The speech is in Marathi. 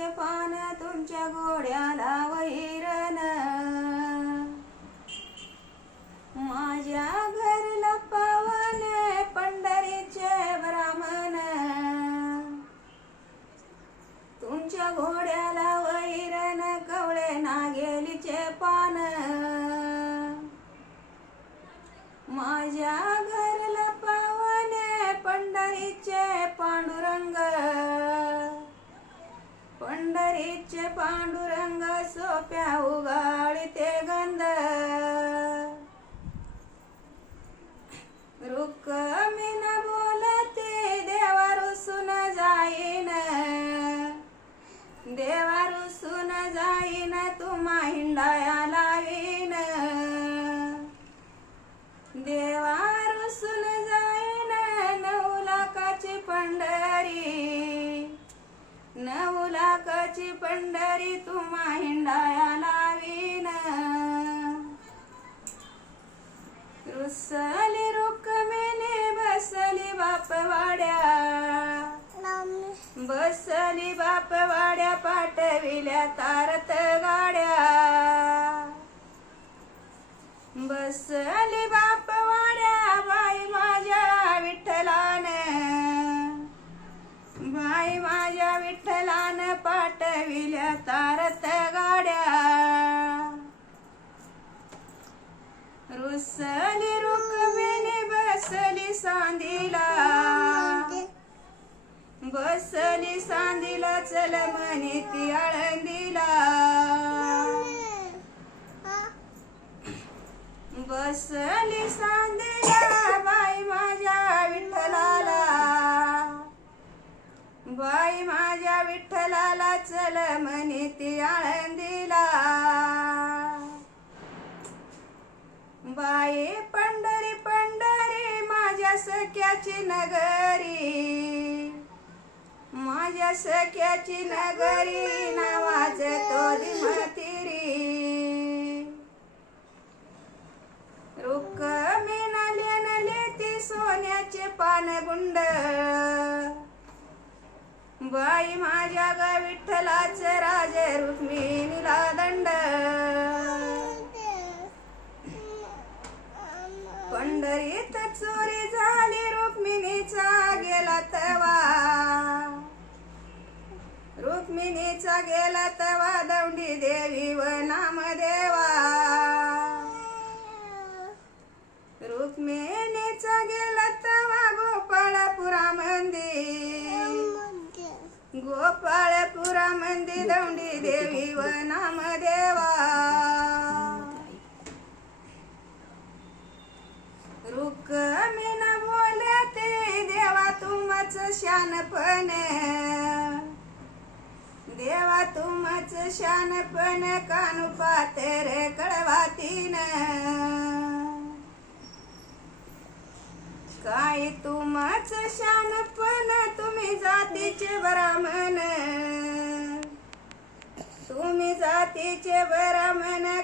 तुमच्या घोड्याला वैरण माझ्या घरला पावन पंढरीचे ब्राह्मण. तुमच्या घोड्याला वैरण कवळे नागेलीचे चे पांडुरंग सोप्या उगाळीते गंध. रुक्मिण बोलते देवा रुसून जाईन. देवा रुसून जाईन तुम्हा हिंडाया लावीन. देवा रुसून जाईन नऊ लाखाची पंढरी. नऊ लाखाची पंढरी तुम्हा हिंडाया लावीन. रुसली रुक्मिणी बसली बापवाड्या. बसली बापवाड्या पाठविल्या तारत गाड्या. बसली सांदिला. बसली सांदिला चल म्हणे ती आळंदीला. बसली सांदिला बाई माझ्या विठ्ठलाला. बाई माझ्या विठ्ठलाला चल म्हणे ती आळंदीला. बाई सख्याची नगरी माझ्या सख्याची नगरी नावाच तो दिमतिरी. रुक्मिण नले ती सोन्याचे पानगुंड. बाई माझ्या पंढरीत चोरी झाली रुक्मिणीचा गेला तवा. रुक्मिणीचा गेला तवा दौंडी देवी व नामदेवा. रुक्मिणीचा गेला तवा गोपाळपुरा मंदिर. गोपाळपुरा मंदिर दौंडी देवी व नामदेवा. शानपण. देवा तुमच शानपण कानू पातर कळवातीन. काय तुमच शानपण तुम्ही जातीचे ब्राह्मण. तुम्ही जातीचे ब्राह्मण